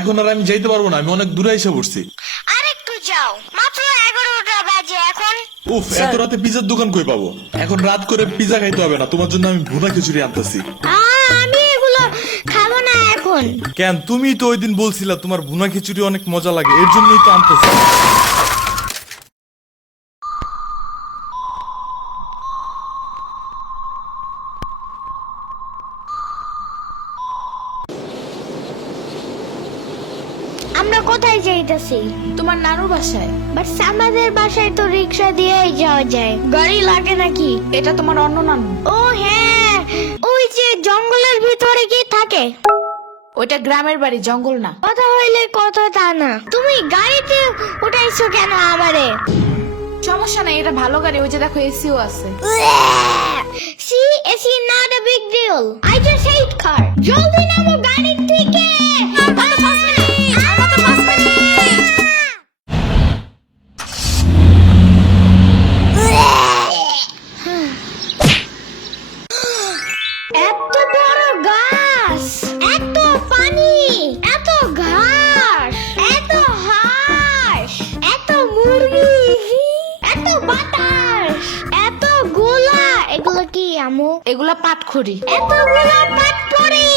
এখন আর আমি যাইতে পারবো না, আমি অনেক দূরে এসে পড়ছি। আর একটু যাও, মাত্র 11টা বাজে এখন। উফ, এত রাতে পিজার দোকান কই পাবো? এখন রাত করে পিজা খাইতে হবে না, তোমার জন্য আমি ভুনা খিচুড়ি আনতেছি। আমি এগুলো খাবো না এখন। কেন? তুমি তো ওই দিন বলছিলা তোমার ভুনা খিচুড়ি অনেক মজা লাগে, এর জন্যই তো আনতেছি। আমরা কোথায় যাইতেছি? তোমার নানুর বাসায়। বাট আমাদের বাসায় তো রিক্সা দিয়েই যাওয়া যায়, গাড়ি লাগে নাকি? এটা তোমার অন্য নানু। ও হ্যাঁ, ওই যে জঙ্গলের ভিতরে কি থাকে? ওইটা গ্রামের বাড়ি, জঙ্গল না। কথা হইলে কথা তা না, তুমি গাড়িতে উঠাইছো কেন আমারে? সমস্যা নাই, এটা ভালো গাড়ি, ওই যে দেখো এসিও আছে। See, it's not a big deal. I just hate car. জলদি নামো গাড়ি থেকে। এত বড় গাছ, এত পানি, এত ঘাস, এত হাঁস, এত মুরগি, এত বাতাস, এত গোলা। এগুলো কি আমু? এগুলা পাটখড়ি। এতগুলো পাটপড়ি।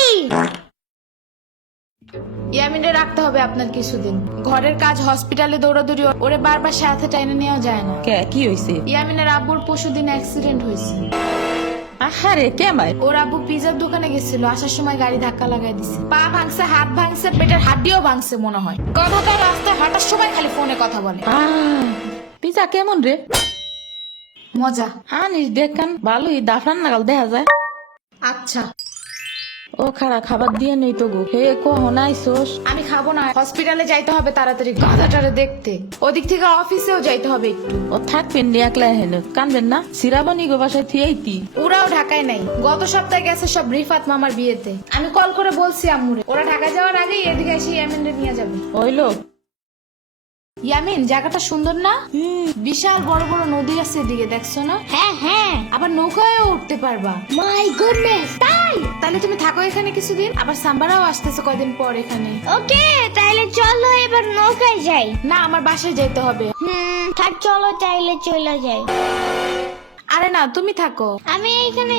ইয়ামিনে রাখতে হবে আপনার কিছুদিন। ঘরের কাজ, হসপিটালে দৌড়াদৌড়ি, ওরে বারবার সাথে টাইনে নেওয়া যায় না। কি হয়েছে? ইয়ামিনের আব্বুর পরশুদিন অ্যাক্সিডেন্ট হয়েছে। আহারে কেমাই? ওর আব্বু পিজার দোকানে গেছিল, আসার সময় গাড়ি ধাক্কা লাগাই দিছে। পা ভাঙছে, হাত ভাঙছে, পেটের হাড্ডিও ভাঙছে মনে হয়। কথাটা রাস্তায় হাঁটার সময় খালি ফোনে কথা বলে। পিজা কেমন রে? মজা। আনিস দেখান, ভালোই দাফরান নাগাল দেখা যায়। আচ্ছা, ও খারা খাবার দিয়ে নেই তো গো। হে কখন আইসোস? আমি খাবো না, হসপিটালে যাইতে হবে তাড়াতাড়ি গাধাটারে দেখতে। ওদিক থেকে অফিসেও যাইতে হবে একটু। ও থাকবেন নি একলা হেন, কানবেন না? সিরাবনি গো বাসায় থিয়েইতি। ওরাও ঢাকায় নাই, গত সপ্তাহে গেছে সব রিফাত মামার বিয়েতে। আমি কল করে বলছি আম্মুরে, ওরা ঢাকা যাওয়ার আগেই এদিকে এসে ইয়ামিনরে নিয়ে যাবে। ওইলো ইয়ামিন, জায়গাটা সুন্দর না? বিশাল বড় বড় নদী আছে এদিকে, দেখছো না? হ্যাঁ হ্যাঁ, আবার নৌকায়ও উঠতে পারবা। মাই গুডনেস, তাই? তাহলে তুমি থাকো এখানে কিছুদিন, আবার সাম্বারাও আসতেছে কয়দিন পর এখানে। ওকে, তাইলে চলো এবার নৌকায় যাই। না, আমার বাসায় যেতে হবে। থাক, চলো তাইলে চলে যাই। আরে না, তুমি থাকো। আমি এখানে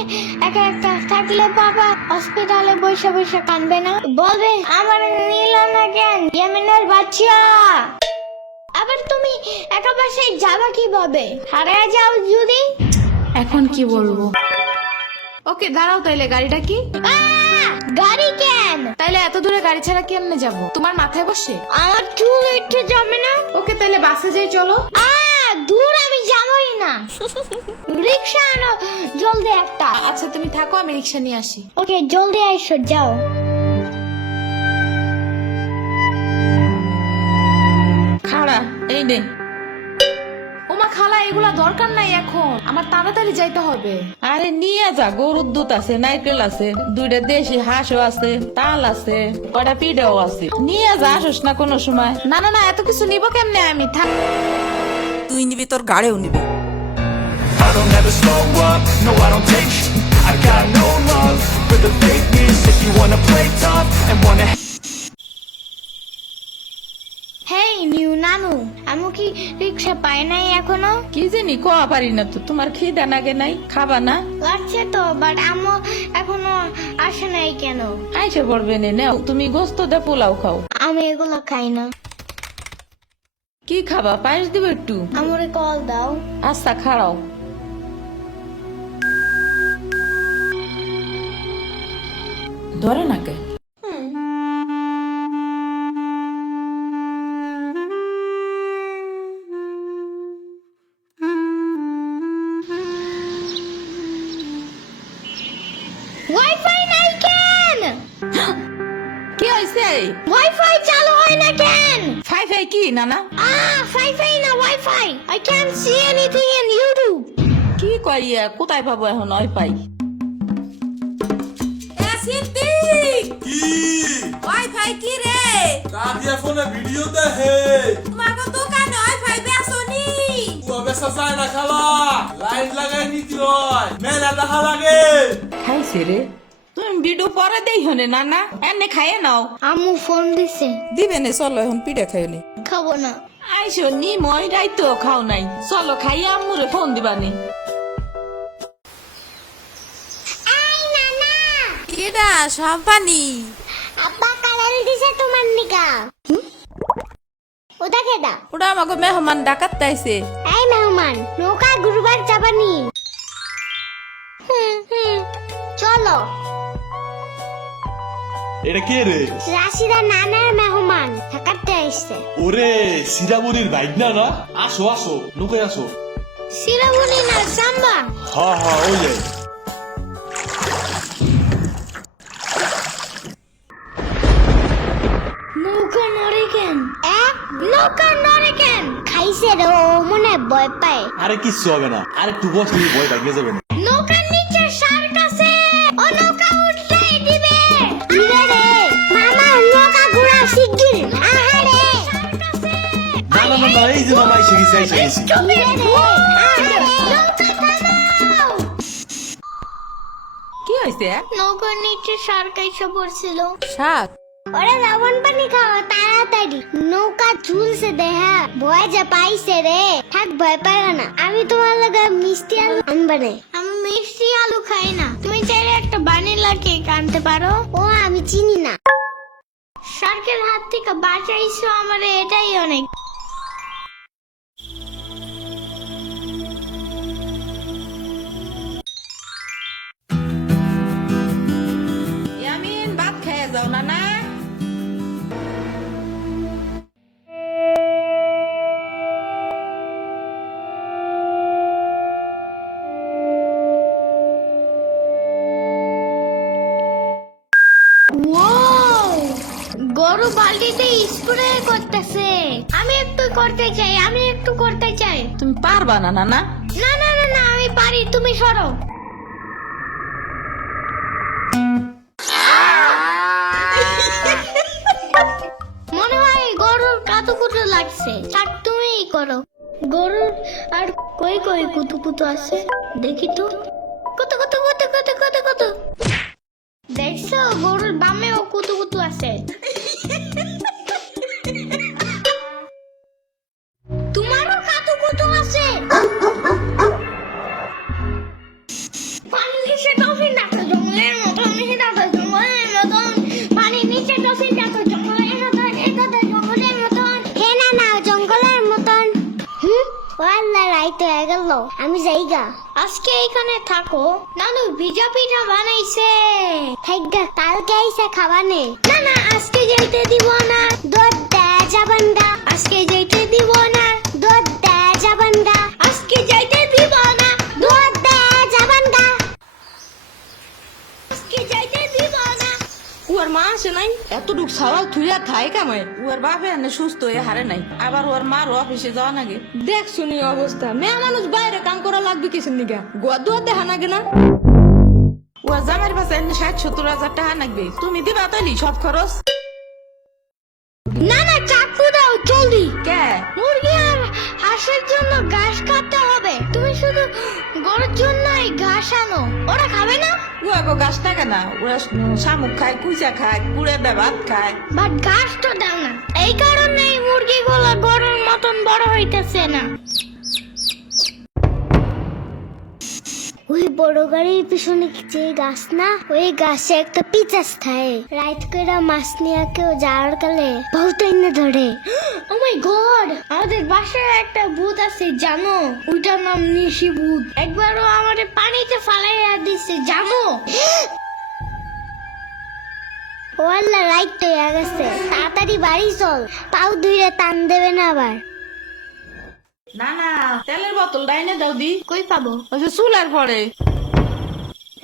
একা একা থাকলে বাবা হসপিটালে বসে বসে কানবে না? বলবে আমার নিল না কেন ইয়ামিনের বাচ্চা। আবার তুমি একা বাসায় যাবা কিভাবে? হারিয়ে যাও যদি। এখন কি বলবো? ওকে দাঁড়াও, তাইলে গাড়িটা কি? গাড়ি কেন? তাইলে এত দূরে গাড়ি ছাড়া কেমনে যাব? তোমার মাথায় বসে? আমার চুল উঠে যাবে না? ওকে, তাইলে বাসে যাই, চলো। দূর আমি যাবই না। রিক্সা আনো জলদি একটা। আচ্ছা তুমি থাকো, আমি রিক্সা নিয়ে আসি। ওকে, জলদি আইসো, যাও। খাড়া এই নে। ওমা খালা, এগুলা দরকার নাই এখন, আমার তাড়াতাড়ি যাইতে হবে। আরে নিয়ে যা, গরুর দুধ আছে, নারকেল আছে, দুইটা দেশি হাঁসও আছে, তাল আছে, কয়টা পিঠাও আছে। নিয়ে যা, আসোস না কোনো সময়? না না না, এত কিছু নিব কেমনে আমি? থাক। তুই নিবি, তোর গাড়িও নিবি। I don't ever slow up, no I don't take sh- I got no love for the fakeness. If you wanna play tough and wanna hey new নানু, আমি কি রিক্সা পাই নাই এখনো? কি জানি কোয়া পারি না তো। তোমার খিদা নাগে নাই? খাবা না? লাগছে তো, বাট আমু এখনো আসে নাই কেন? আইসে পড়বে নে, নেও তুমি গোস্ত দে, পোলাও খাও। আমি এগুলো খাই না। কি খাবা? পায়েস দিব একটু? আমরে কল দাও। আচ্ছা খাড়াও। ধরে নাকে। ওয়াইফাই নাই কেন? কি হয়েছে? ওয়াইফাই চালু হয় না কেন? ফাই ফাই কি নানা? ওয়াইফাই না, wifi. I can't see anything in YouTube. কি কইয়া কোথায় পাবো এখন ওয়াইফাই? কি ওয়াইফাই কি রে? কাদিয়া ফোনে ভিডিও দেখে। তোমাকে দোকানে ওয়াইফাই বেসনি? ও বেসা যায় না খালা, লাইন লাগাই নিতে হয়, মেলা দেখা লাগে। খাইছে রে? তুমি ভিডিও পরে দেই হনে নানা এনে খাইয়ে নাও। আম্মু ফোন দিছে। দিবে নে চলো এখন পিঠা খাই নি। খাবো না। আইসো নি মই রাইতো খাও নাই, চলো খাইয়ে আম্মুরে ফোন দিবানি। এই নানা, কেডা সাম্পানি? আব্বা কালার দিছে তোমার নিকা। ওটা কেডা? ওটা আমাকে মেহমান ডাকাত তাইছে। এই মেহমান, নৌকা ঘুরবার যাবানি? চলো। এটা কে রে? রাশিদা নানার মেহমান থাকাতে আইছে। ওরে সিরামনির বাইক না না, আসো আসো নৌকায় আসো। সিরামনি না সাম্বা। হ্যাঁ হ্যাঁ ওই যে। নৌকা নড়ে কেন? নৌকা নড়ে কেন? খাইছে রে, ও মনে ভয় পায়। আরে কিচ্ছু হবে না, আরে একটু বসলে ভয় ভাঙে যাবে না। নৌকার নিচে শার্ক আছে, ও নৌকা উঠতেই দিবে। দিবে রে মামা, নৌকা ঘোরা শিগগির। আহারে না না না না, এই যে মামা এসে গেছে এসে গেছি। দিবে রে, আহারে নৌকা থামাও। কি হয়েছে? নৌকার নিচে শার্ক এসে পড়ছিল। শাক ওরে লবণ পানি খাও তাড়াতাড়ি, নৌকা ঝুলছে দেহা, ভয় যা পাইছে রে। থাক ভয় পাইও না, আমি তোমার লগে মিষ্টি আলু আনবানে। আমি মিষ্টি আলু খাই না, তুমি চাইলে একটা ভ্যানিলা কেক আনতে পারো। ও আমি চিনি না। শার্কের হাত থেকে বাঁচাইছো আমারে, এটাই অনেক। ইয়ামিন ভাত খেয়ে যাও নানা। গরু বালতিতে স্প্রে করতেছে। আমি একটু করতে চাই, আমি একটু করতে চাই। তুমি পারবা না নানা? না না না না, আমি পারি, তুমি সরো। মনে হয় গরুর কাতুকুতু লাগছে, থাক তুমিই করো। গরুর আর কই কই কুতুকুতু আছে দেখি তো। কুতু কুতু কুতু কুতু কুতু কুতু। দেখছো গরুর বামেও কুতুকুতু আছে। তোমারও কাতুকুতু আছে। পানির নিচে ডলফিন ডাকছে জঙ্গলের মতন, নিচে ডাকছে জঙ্গলের মতন। পানির নিচে ডলফিন ডাকছে জঙ্গলের মতন, এই কথা জঙ্গলের মতন। হে না না, জঙ্গলের মতন। ও আল্লাহ, রাইত হয়ে গেল, আমি যাইগা। আজকে এখানে থাকো, নানু ভিজা পিঠা বানাইছে। থাইগা, কালকে আইসা খাবানে। না না, আজকে যাইতে দিব না, দুধ দেয় যাবান্ডা। আজকে যাইতে দিব না, দুধ দেয় যাবান্ডা। আজকে যাইতে দিব না, দুধ দেয় যাবান্ডা। আজকে যাইতে দিব না। ওর মা আসে নাই, এতটুক সওয়াল থুইয়া থাই কামাই। ওর বাপে এনে সুস্থ হয়ে হারে নাই, আবার ওর মার অফিসে যাওয়া নাগে। দেখ শুনি অবস্থা, মেয়ে মানুষ বাইরে কাম করা লাগবে কিসের নিগা? গোয়া দুয়া দেখা নাগে না? ওর জামাইয়ের পাশে এনে 60-70 হাজার টাকা লাগবে, তুমি দিবা তাইলি সব খরচ? না না, চাকু দাও জলদি। কে? মুরগি আর হাঁসের জন্য ঘাস কাটতে হবে। তুমি শুধু গরুর জন্যই ঘাস আনো, ওরা খাবে না। ওগো গাছ টাকা না, ওরা শামুক খায়, কুচা খায়, কুড়ে ভাত খায়। বাট ঘাস তো দাও না, এই কারণে এই মুরগিগুলো গরুর মতন বড় হইতেছে না। ওই বড় গাড়ির পিছনে যে গাছ না, ওই গাছে একটা পিচাস থাকে। রাইত করে মাছ নিয়ে কেউ যাওয়ার কালে বহুত এনে ধরে। ও মাই গড, আমাদের বাসায় একটা ভূত আছে জানো? ওইটার নাম নিশি ভূত। একবারও আমাদের পানিতে ফালাইয়া দিছে জানো? ও আল্লাহ, রাইট তো হয়ে গেছে, তাড়াতাড়ি বাড়ি চল, পাও ধুইরে টান দেবে না আবার। না না, তেলের বোতল ডাইনে দাও দি। কই পাবো? ওই যে চুলার পরে।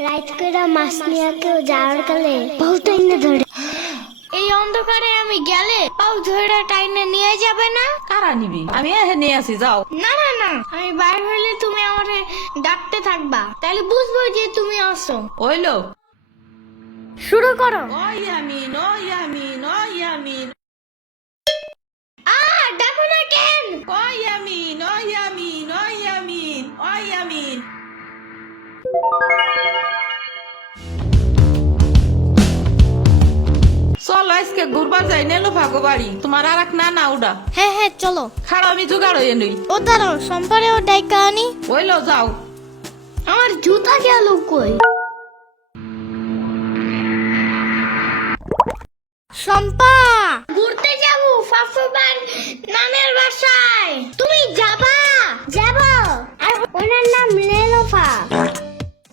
রাইট করে মাছ নিয়ে কেউ যাওয়ার কালে বহুত এনে ধরে। এই অন্ধকারে আমি গেলে পাও ধরে টাইনে নিয়ে যাবে না? কারা নিবি? আমি এহে নিয়ে আসি, যাও। না না না, আমি বাইরে হইলে তুমি আমারে ডাকতে থাকবা, তাহলে বুঝবো যে তুমি আসো। ওইলো শুরু করো। ও ইয়ামিন, ও ইয়ামিন, ও ইয়ামিন, ডাকো না কেন? ও ইয়ামিন, ও ইয়ামিন, ও ইয়ামিন, ও ইয়ামিন। চলো আজকে ঘুরবার যাই নেলো ভাগো বাড়ি তোমার আর এক না উডা হ্যাঁ হ্যাঁ চলো। খাড়া আমি জোগাড় হয়ে নই ও দাঁড়াও, সম্পারেও ডাইকা আনি। ওইলো যাও। আমার জুতা গেল কই? শম্পা, ঘুরতে যাব ফাফুবার নানের বাসায়। তুমি যাবা? যাব। আর ওনার নাম লেলোফা।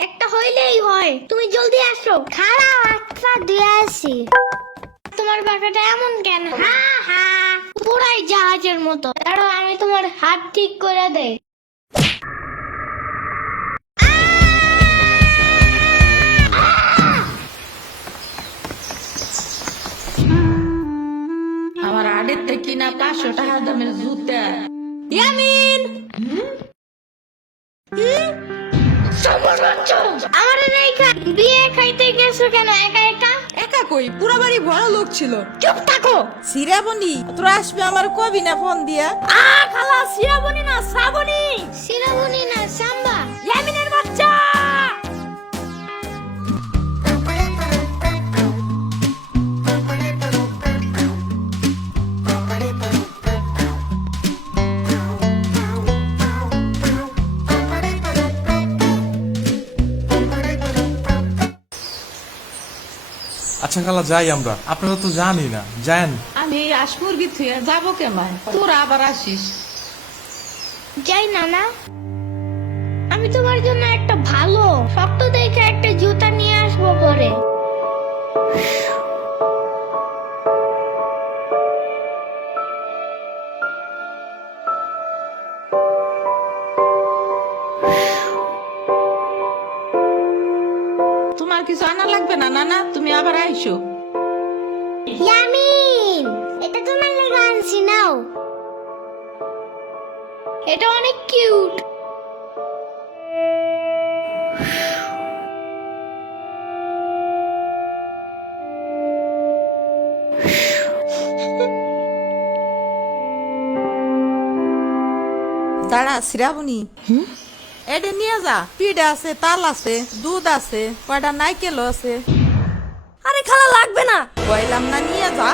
একটা হইলেই হয়, তুমি জলদি আসো। খারাপ একটা দিয়ে আসি। তোমার বাঁকাটা এমন কেন? হা হা, পুরাই জাহাজের মতো। দাঁড়াও, আমি তোমার হাত ঠিক করে দেই। আমার আড়ের থেকে কিনা 500 টাকা দামের জুতা। ইয়ামিন আমার বিয়ে খাইতে গেছো কেন একা একা? একা কই, পুরো বাড়ি বড় লোক ছিল। চুপ থাকো। শ্রাবণী তোরা আসবে আমার কবি না ফোন দিয়া? খালা, শ্রাবণী না শ্রাবণী। শ্রাবণী না সাম্বা। ইয়ামিনের বাচ্চা। আচ্ছা খালা যাই আমরা, আপনারা তো জানি না, যান। আমি আসমুরগি থুয়ে যাবো কেমন, তোরা আবার আসিস। যাই নানা, আমি তোমার জন্য একটা ভালো শক্ত দেখে একটা জুতা নিয়ে আসবো পরে। তোমার কিছু আনা লাগবে না নানা, তুমি আবার আইসো। ইয়ামিন, এটা তোমার লাগা আনছি, নাও। এটা অনেক কিউট। দাঁড়া শ্রাবণী, এটা নিয়ে যা। পিঠা আছে, তাল আছে, দুধ আছে, কয়টা নাইকেল আছে। আরে খালা, লাগবে না। কইলাম না নিয়ে যা।